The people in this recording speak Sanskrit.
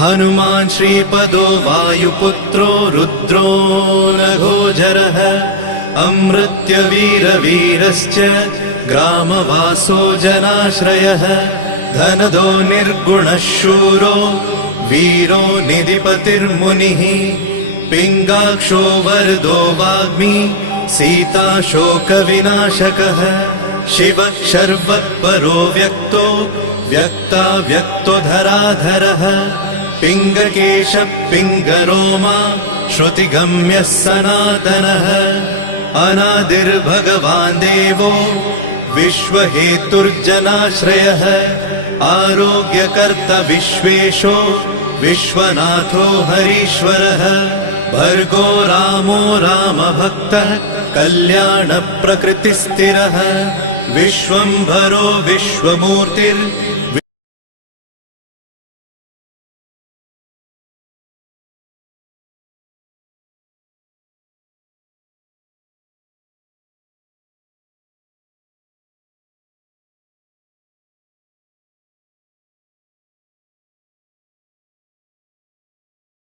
हनुमान् श्रीपदो वायुपुत्रो रुद्रो नघोजरः अमृत्यवीरवीरश्च ग्रामवासो जनाश्रयः धनदो निर्गुणः शूरो वीरो निधिपतिर्मुनिः पिङ्गाक्षो वरदो वाग्मी सीताशोकविनाशकः शिवः शर्वत्परो व्यक्तो व्यक्तो धराधरः पिङ्गकेशः पिङ्गरोमा श्रुतिगम्यः सनातनः अनादिर्भगवान् देवो विश्वहेतुर्जनाश्रयः आरोग्यकर्ता विश्वेशो विश्वनाथो हरीश्वरः भर्गो रामो रामभक्तः कल्याणप्रकृतिस्थिरः विश्वम्भरो विश्वमूर्तिर्विश्वरूपो